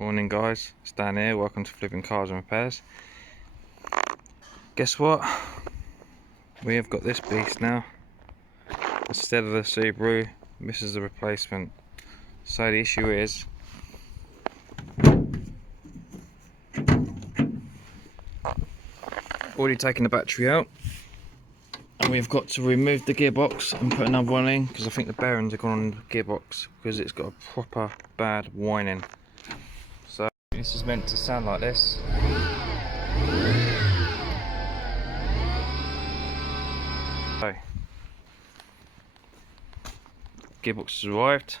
Morning guys, it's Dan here, welcome to Flipping Cars and Repairs. Guess what? We have got this beast now. Instead of the Subaru, this is the replacement. So the issue is, already taken the battery out, and we've got to remove the gearbox and put another one in, because I think the bearings are gone on the gearbox, because it's got a proper bad whining. So this is meant to sound like this. So, gearbox has arrived,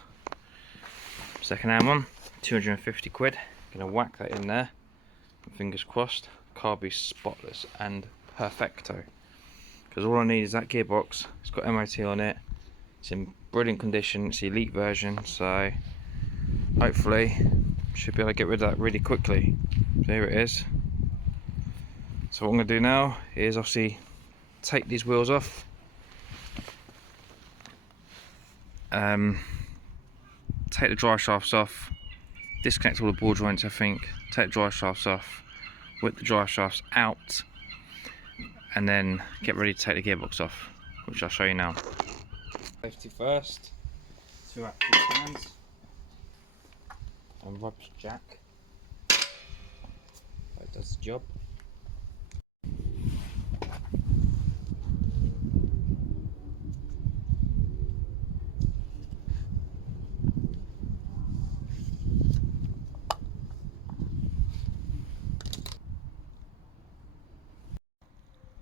second hand one, 250 quid. Gonna whack that in there, fingers crossed, car be spotless and perfecto. Because all I need is that gearbox. It's got MOT on it, it's in brilliant condition, it's the elite version, so hopefully should be able to get rid of that really quickly. So here it is. So what I'm going to do now is obviously take these wheels off, take the drive shafts off, disconnect all the ball joints, I think, take the drive shafts off, whip the drive shafts out, and then get ready to take the gearbox off, which I'll show you now. Safety first, 2 active stands, and rubber jack, that does the job.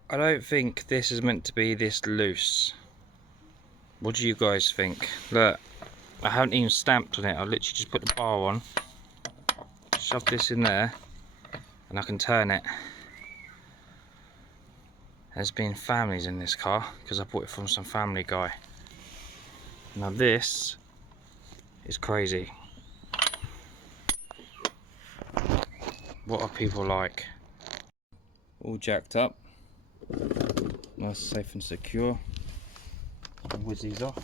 I don't think this is meant to be this loose. What do you guys think? Look, I haven't even stamped on it. I literally just put the bar on, shove this in there, and I can turn it. There's been families in this car because I bought it from some family guy. Now this is crazy. What are people like? All jacked up, nice, safe and secure. I'll whiz these off.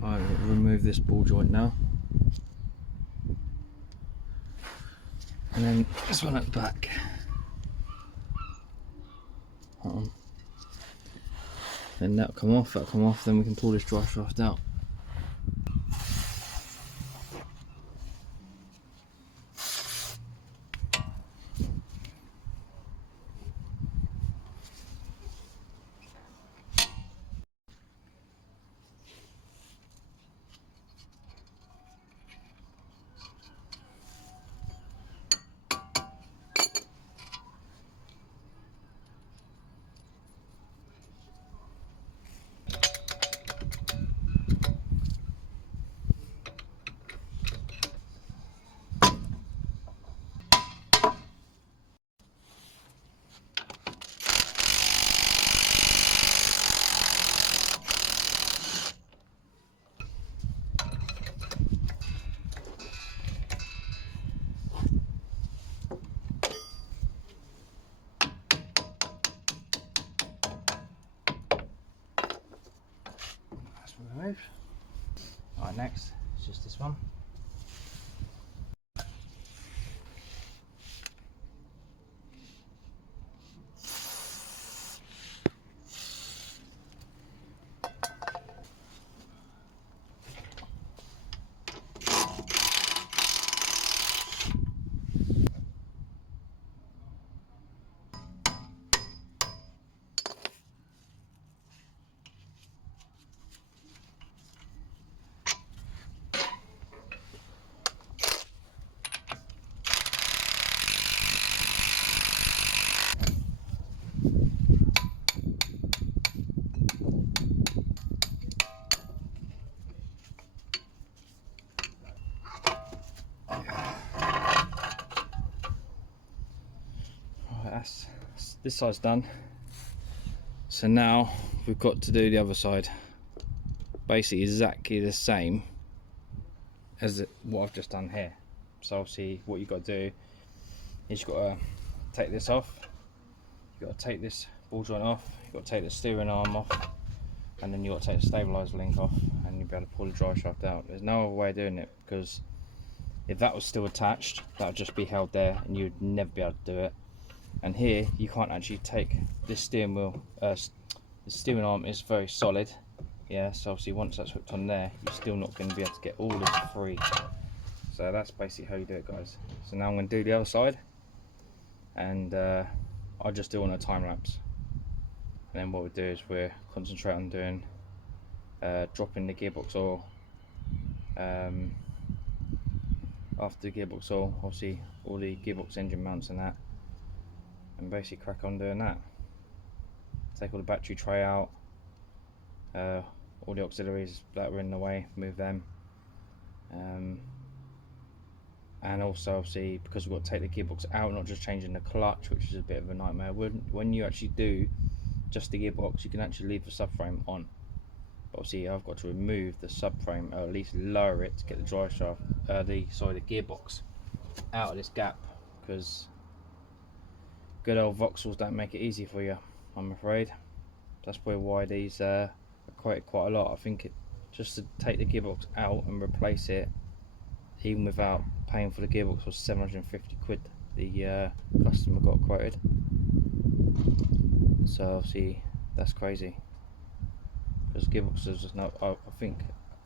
Right, we'll remove this ball joint now, and then this one at the back. Then that'll come off, then we can pull this drive shaft out. Right, next it's just this one. That's this side's done, so now we've got to do the other side, basically exactly the same as what I've just done here. So obviously what you've got to do is you've got to take this off, you've got to take this ball joint off, you've got to take the steering arm off, and then you've got to take the stabiliser link off, and you'll be able to pull the drive shaft out. There's no other way of doing it, because if that was still attached, that would just be held there and you'd never be able to do it. And here you can't actually take this steering wheel, the steering arm is very solid, yeah, so obviously once that's hooked on there, you're still not going to be able to get all this free. So that's basically how you do it, guys. So now I'm going to do the other side, and I'll just do it on a time lapse. And then what we do is we'll concentrate on doing dropping the gearbox oil. After the gearbox oil, obviously all the gearbox engine mounts and that, and basically crack on doing that. Take all the battery tray out, all the auxiliaries that were in the way, move them, and also obviously because we've got to take the gearbox out, not just changing the clutch, which is a bit of a nightmare. When you actually do just the gearbox, you can actually leave the subframe on, but obviously I've got to remove the subframe, or at least lower it to get the drive shaft, the gearbox out of this gap, because good old Vauxhalls don't make it easy for you, I'm afraid. That's probably why these are quite a lot. I think just to take the gearbox out and replace it, even without paying for the gearbox, was 750 quid the customer got quoted. So obviously that's crazy, because gearboxes is not, I think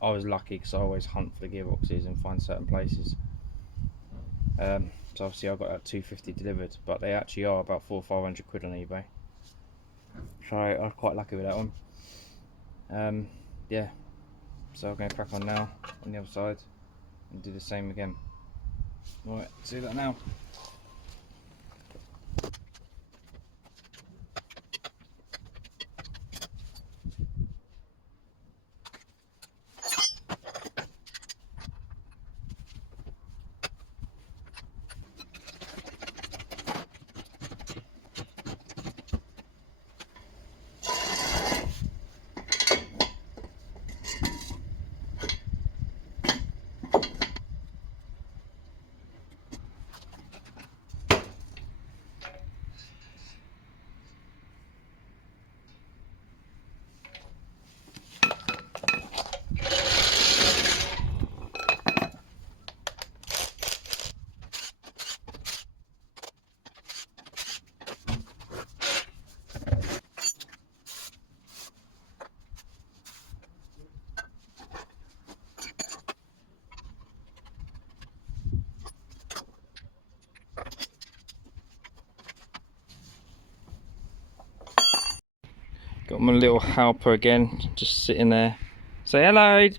I was lucky because I always hunt for the gearboxes and find certain places. So obviously I got that 250 delivered, but they actually are about 400 or 500 quid on eBay. So I was quite lucky with that one. Yeah, so I'm going to crack on now on the other side and do the same again. Right, do that now. Got my little helper again, just sitting there. Say hello,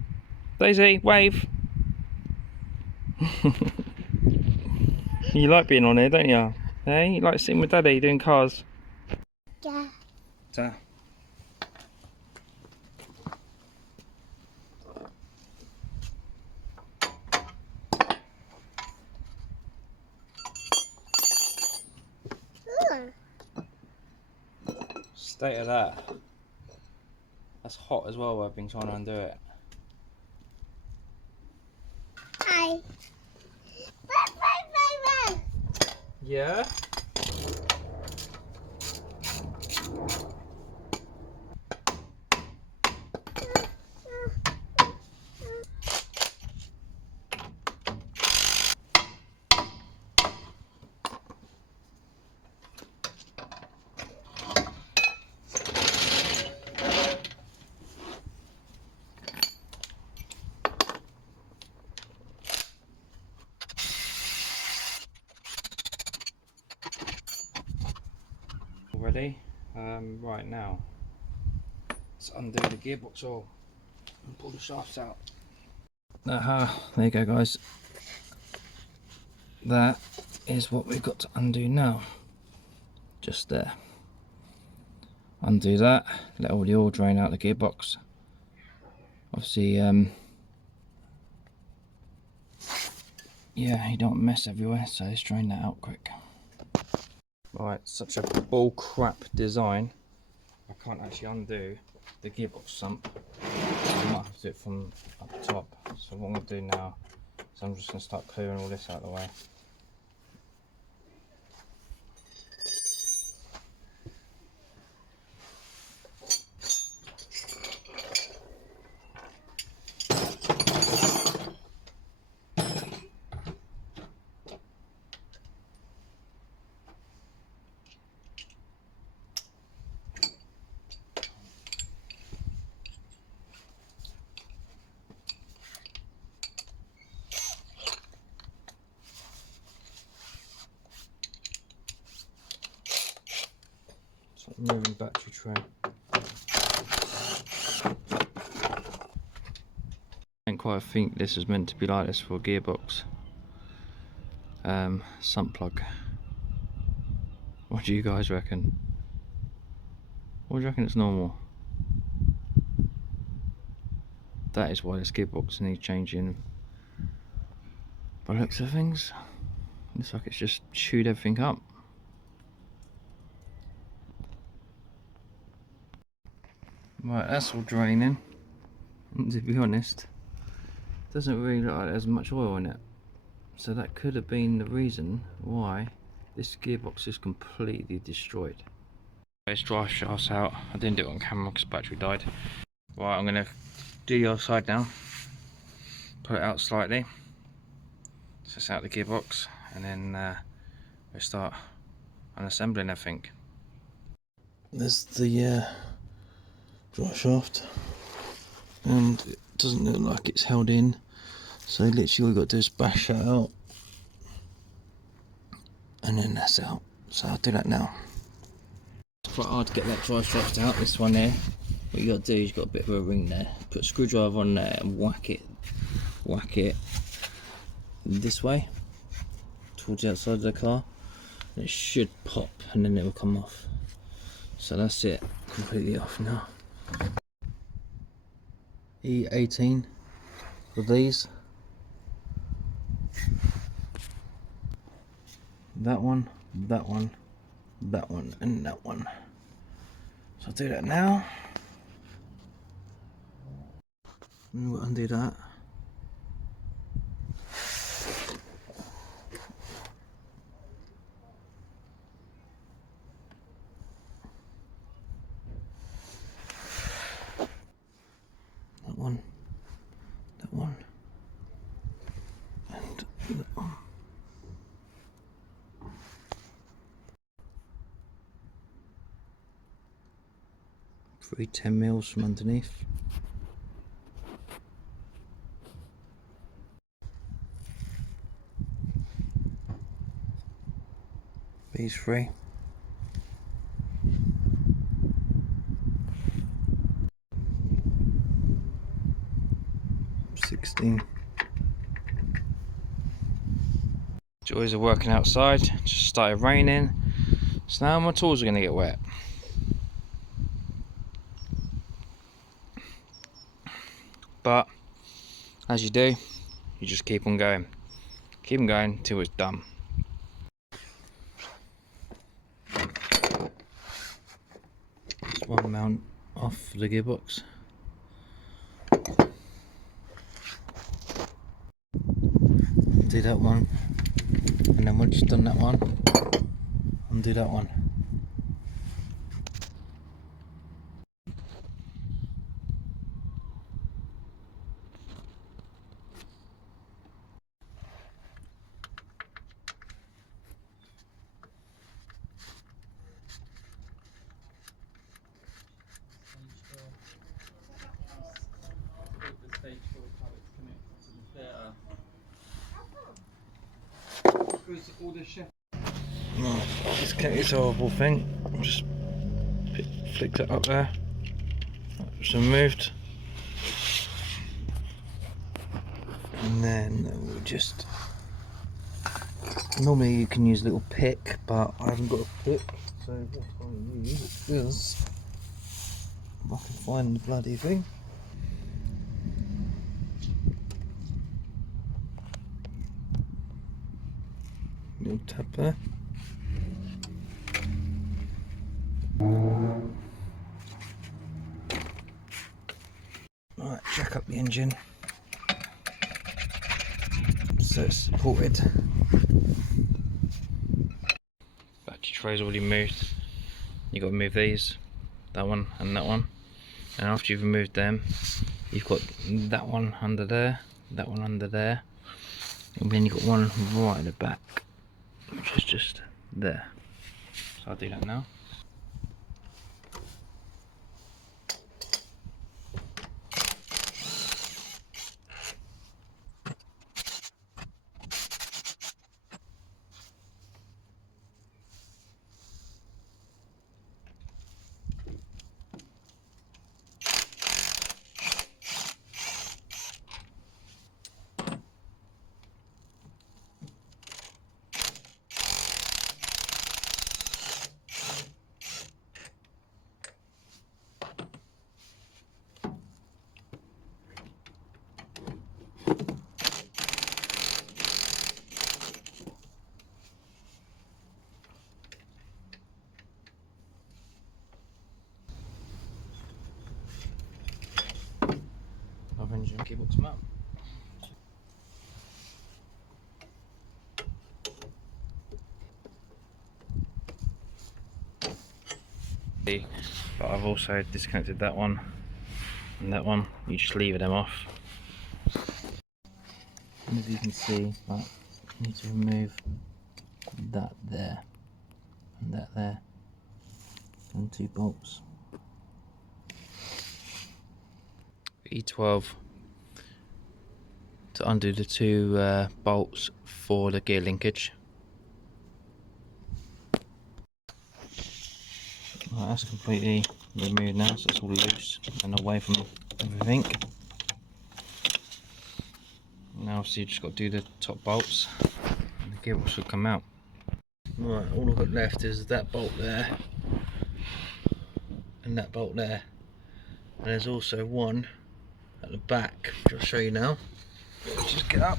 Daisy, wave. You like being on here, don't you? Hey, you like sitting with Daddy doing cars? Yeah. Ta. State of that. That's hot as well. I've been trying to undo it. Hi. Yeah. Ready? Right now, let's undo the gearbox oil and pull the shafts out. There you go, guys. That is what we've got to undo now. Just there. Undo that, let all the oil drain out the gearbox. Obviously, yeah, you don't mess everywhere, so let's drain that out quick. Right, such a bull crap design. I can't actually undo the gearbox sump. I might have to do it from up the top. So what I'm going to do now is I'm just going to start clearing all this out of the way. Moving battery tray. I don't quite think this is meant to be like this for a gearbox. Sump plug. What do you guys reckon? What do you reckon it's normal? That is why this gearbox needs changing. By the looks of things, looks like it's just chewed everything up. Right, that's all draining. And to be honest, doesn't really look like there's much oil in it. So that could have been the reason why this gearbox is completely destroyed. Let's drive shafts out. I didn't do it on camera because battery died. Right, I'm going to do the other side now. Put it out slightly. So it's out the gearbox, and then we'll start unassembling everything. There's the drive shaft, and it doesn't look like it's held in. So literally all you've got to do is bash that out, and then that's out. So I'll do that now. It's quite hard to get that drive shaft out, this one there. What you got to do is you've got a bit of a ring there. Put a screwdriver on there and whack it this way towards the outside of the car. And it should pop and then it will come off. So that's it, completely off now. E18 with these. That one, that one, that one, and that one. So I'll do that now. And we'll undo that. That one, that one, and that one. 10mm from underneath. These 3. 16. Joys are working outside. Just started raining, so now my tools are going to get wet. But as you do, you just keep on going till it's done. Just one mount off the gearbox. Do that one, and then once you've done that one, undo that one. Right, let's get this horrible thing. Just flick that up there. It's removed. And then we'll just. Normally you can use a little pick, but I haven't got a pick, so what I use is. If I can find the bloody thing. Little tab there. Right, jack up the engine. So it's supported. Battery tray's already moved. You've got to move these, that one and that one. And after you've removed them, you've got that one under there, that one under there. And then you've got one right at the back, which is just there. So I'll do that now. But I've also disconnected that one and that one. You just lever them off. And as you can see, I need to remove that there and that there, and 2 bolts. E12 to undo the 2 bolts for the gear linkage. Right, that's completely removed now, so it's all loose and away from everything. Now obviously you just got to do the top bolts and the gearbox will come out. Right, all I've got left is that bolt there and that bolt there, and there's also one at the back which I'll show you now. Just get up.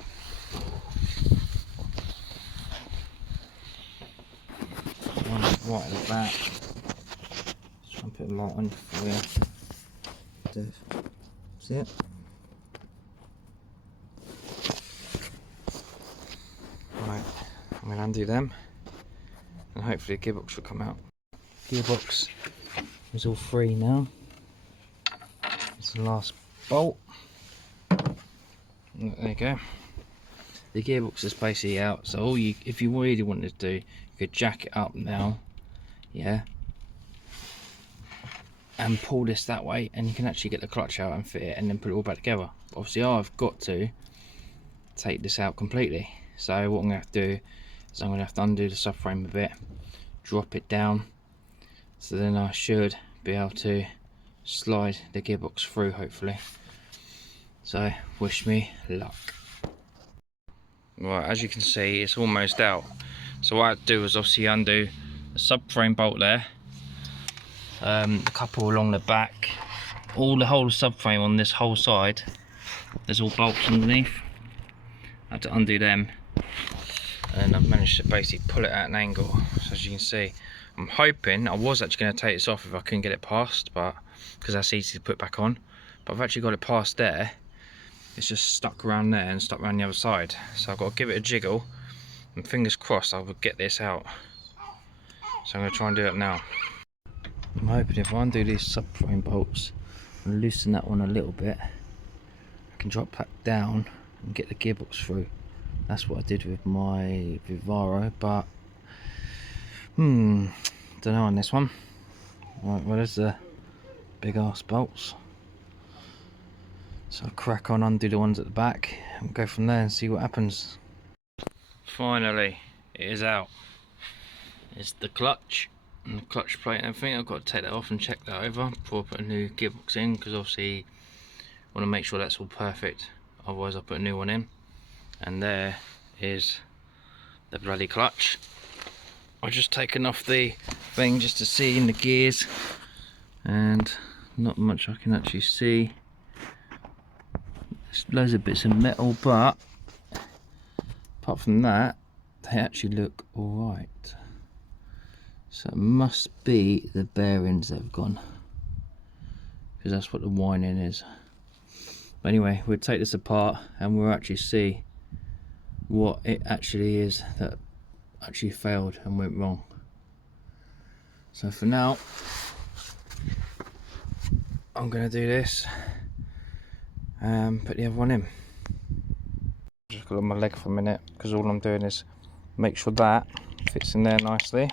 One right at the back. Just try and put a light on for you. See it? Right, I'm going to undo them and hopefully the gearbox will come out. Gearbox is all free now. It's the last bolt. There you go. The gearbox is basically out, so all you, if you really wanted to do, you could jack it up now, yeah, and pull this that way, and you can actually get the clutch out and fit it, and then put it all back together. Obviously, I've got to take this out completely. So what I'm going to have to do is I'm going to have to undo the subframe a bit, drop it down, so then I should be able to slide the gearbox through, hopefully. So wish me luck. Right, as you can see, it's almost out. So what I do is obviously undo the subframe bolt there, a couple along the back, the whole subframe on this whole side. There's all bolts underneath. I had to undo them, and I've managed to basically pull it at an angle. So as you can see, I'm hoping, I was actually going to take this off if I couldn't get it past, but because that's easy to put back on. But I've actually got it past there. It's just stuck around there and stuck around the other side. So I've got to give it a jiggle, and fingers crossed I will get this out. So I'm going to try and do it now. I'm hoping if I undo these subframe bolts and loosen that one a little bit, I can drop back down and get the gearbox through. That's what I did with my Vauxhall, but don't know on this one. Right, well, there's the big ass bolts. So I'll crack on, undo the ones at the back, and go from there and see what happens. Finally, it is out. It's the clutch and the clutch plate and everything. I've got to take that off and check that over before I put a new gearbox in, because obviously I want to make sure that's all perfect. Otherwise I'll put a new one in. And there is the bloody clutch. I've just taken off the thing just to see in the gears, and not much I can actually see. There's loads of bits of metal, but apart from that, they actually look alright. So it must be the bearings that have gone, because that's what the whining is. But anyway, we'll take this apart and we'll actually see what it actually is that actually failed and went wrong. So for now, I'm going to do this and put the other one in. Just got on my leg for a minute, because all I'm doing is make sure that fits in there nicely,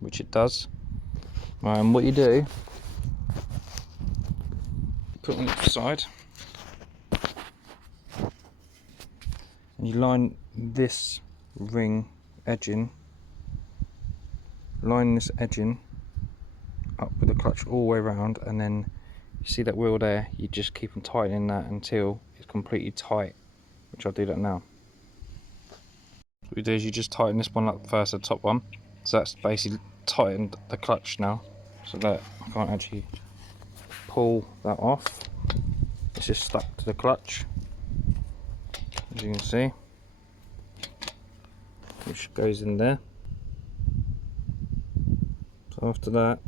which it does. Right, and what you do, put it on the side, and you line this ring edging, line this edging up with the clutch all the way around, and then you see that wheel there, you just keep on tightening that until it's completely tight, which I'll do that now. What you do is you just tighten this one up first, the top one, so that's basically tightened the clutch now, so that I can't actually pull that off. It's just stuck to the clutch, as you can see, which goes in there. So after that,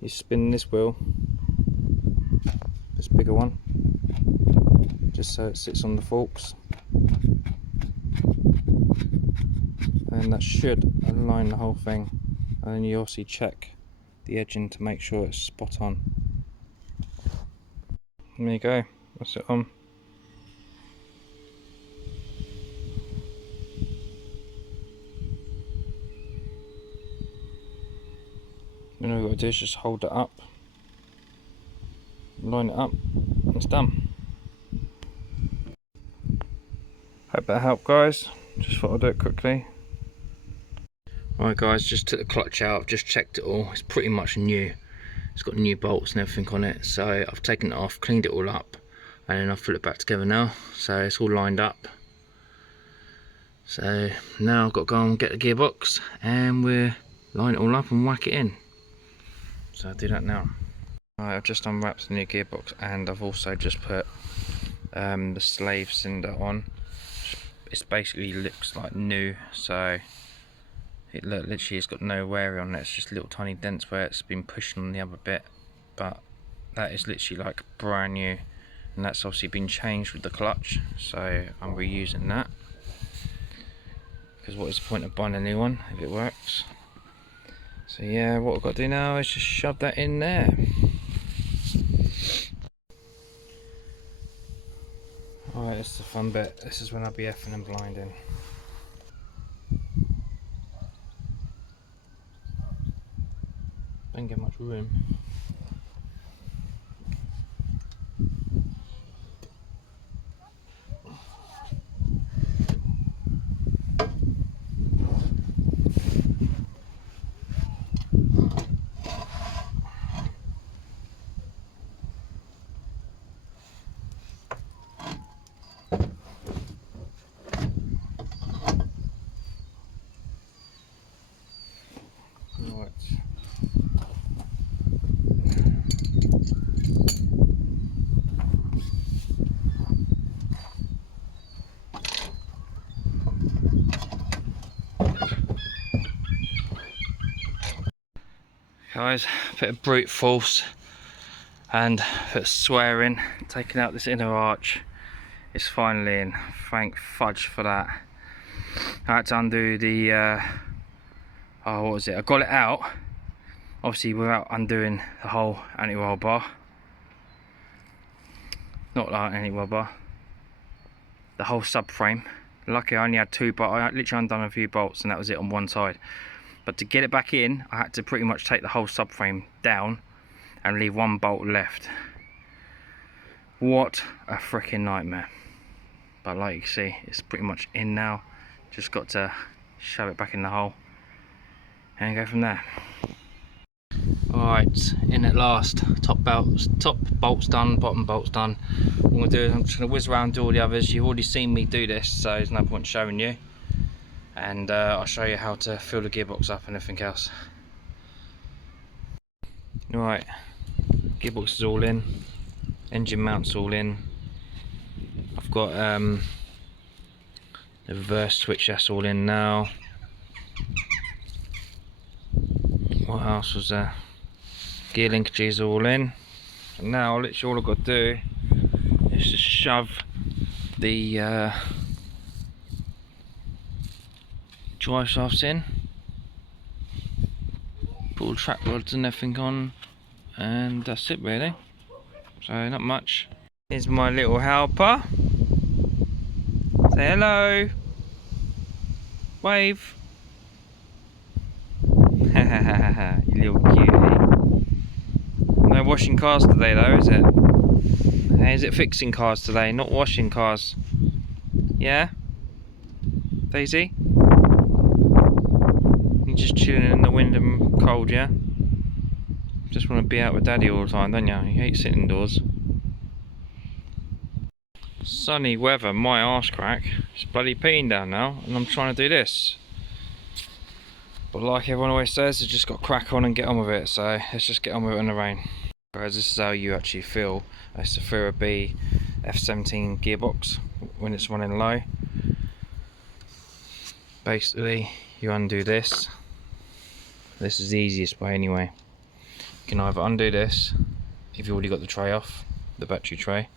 you spin this wheel, this bigger one, just so it sits on the forks, and that should align the whole thing. And then you obviously check the edging to make sure it's spot on. There you go, that's it on. Then all you've got to do is just hold it up, line it up, and it's done. Hope that helped, guys. Just thought I'd do it quickly. Alright guys, just took the clutch out, just checked it all. It's pretty much new. It's got new bolts and everything on it. So I've taken it off, cleaned it all up, and then I've put it back together now. So it's all lined up. So now I've got to go and get the gearbox and we'll line it all up and whack it in. So I'll do that now. Alright, I've just unwrapped the new gearbox and I've also just put the slave cylinder on. It basically looks like new, so it literally has got no wear on it. It's just little tiny dents where it's been pushed on the other bit, but that is literally like brand new, and that's obviously been changed with the clutch, so I'm reusing that, because what is the point of buying a new one if it works? So yeah, what I've got to do now is just shove that in there. Alright, this is the fun bit. This is when I'll be effing and blinding. Don't get much room. Guys, a bit of brute force and a bit of swearing, taking out this inner arch. It's finally in. Thank fudge for that. I had to undo the oh, what was it? I got it out, obviously without undoing the whole anti-roll bar. Not like anti-roll bar. The whole subframe. Lucky I only had two, but I literally undone a few bolts and that was it on one side. But to get it back in, I had to pretty much take the whole subframe down and leave one bolt left. What a freaking nightmare. But like you can see, it's pretty much in now. Just got to shove it back in the hole and go from there. Alright, in at last. Top bolt's done, bottom bolt's done. What I'm going to do is I'm just going to whiz around and do all the others. You've already seen me do this, so there's no point showing you. And I'll show you how to fill the gearbox up and everything else. Right, gearbox is all in, engine mount's all in. I've got the reverse switch, that's all in now. What else was there? Gear linkages are all in. And now literally all I've got to do is just shove the drive shafts in, put all the track rods and everything on, and that's it really. So not much. Here's my little helper. Say hello. Wave. You little cutie. No washing cars today though, is it? Hey, is it fixing cars today, not washing cars? Yeah? Daisy? You're just chilling in the wind and cold, yeah? Just want to be out with Daddy all the time, don't you? You hate sitting indoors. Sunny weather, my arse crack. It's bloody peeing down now, and I'm trying to do this. But like everyone always says, you just got to crack on and get on with it. So let's just get on with it in the rain. Guys, this is how you actually feel a Zafira B f17 gearbox when it's running low. Basically, you undo this. This is the easiest way anyway. You can either undo this if you've already got the tray off, the battery tray,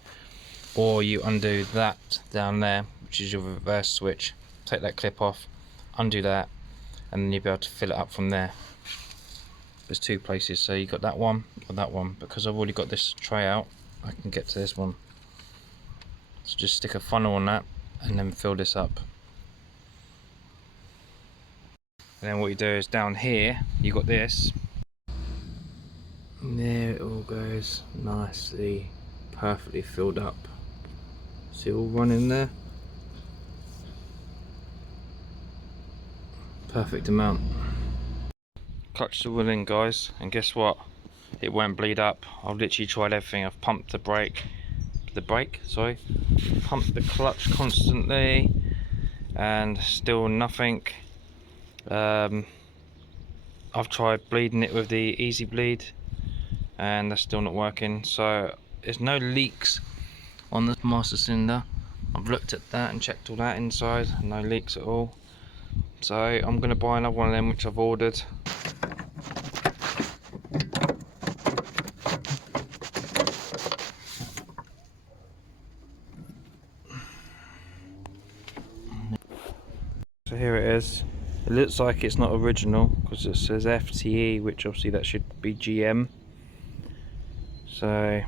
or you undo that down there, which is your reverse switch. Take that clip off, undo that, and then you'll be able to fill it up from there. there's two places, so you got that one or that one. Because I've already got this tray out, I can get to this one. So just stick a funnel on that and then fill this up. And then what you do is down here, you got this. And there it all goes, nicely, perfectly filled up. See it all running there? Perfect amount. Clutch the wheel in, guys, and guess what? It won't bleed up. I've literally tried everything. I've pumped the brake, pumped the clutch constantly, and still nothing. I've tried bleeding it with the easy bleed, and that's still not working. So there's no leaks on the master cylinder. I've looked at that and checked all that inside, no leaks at all. So I'm going to buy another one of them, which I've ordered. So here it is. It looks like it's not original because it says FTE, which obviously that should be GM. So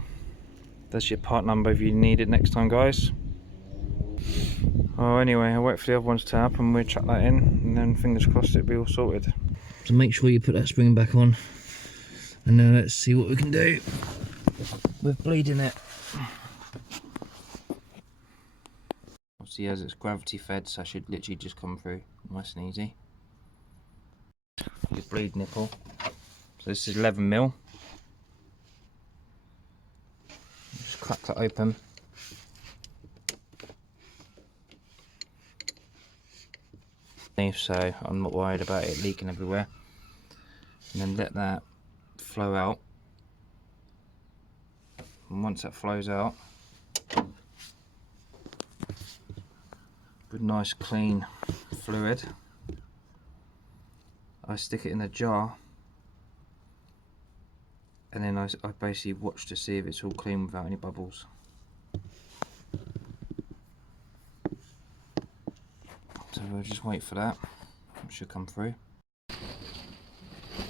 that's your part number if you need it next time, guys. Oh, anyway, I'll wait for the other ones to turn up and we'll chuck that in, and then fingers crossed it'll be all sorted. So make sure you put that spring back on, and then let's see what we can do with bleeding it. Obviously, as it's gravity fed, so I should literally just come through nice and easy. Your bleed nipple. So this is 11mm. Just crack that open. So I'm not worried about it leaking everywhere. And then let that flow out. And once that flows out, with nice clean fluid, I stick it in a jar, and then I basically watch to see if it's all clean without any bubbles. So we'll just wait for that. It should come through.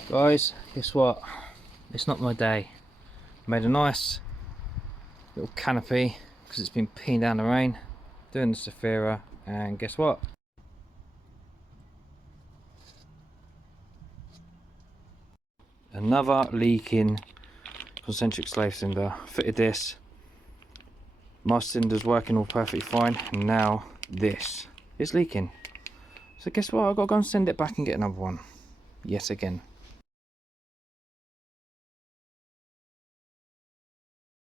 Guys, guess what? It's not my day. I made a nice little canopy because it's been peeing down the rain, doing the Zafira, and guess what? Another leaking concentric slave cylinder. Fitted this. My cylinder's working all perfectly fine, and now this is leaking. So guess what? I've got to go and send it back and get another one. Yes, again.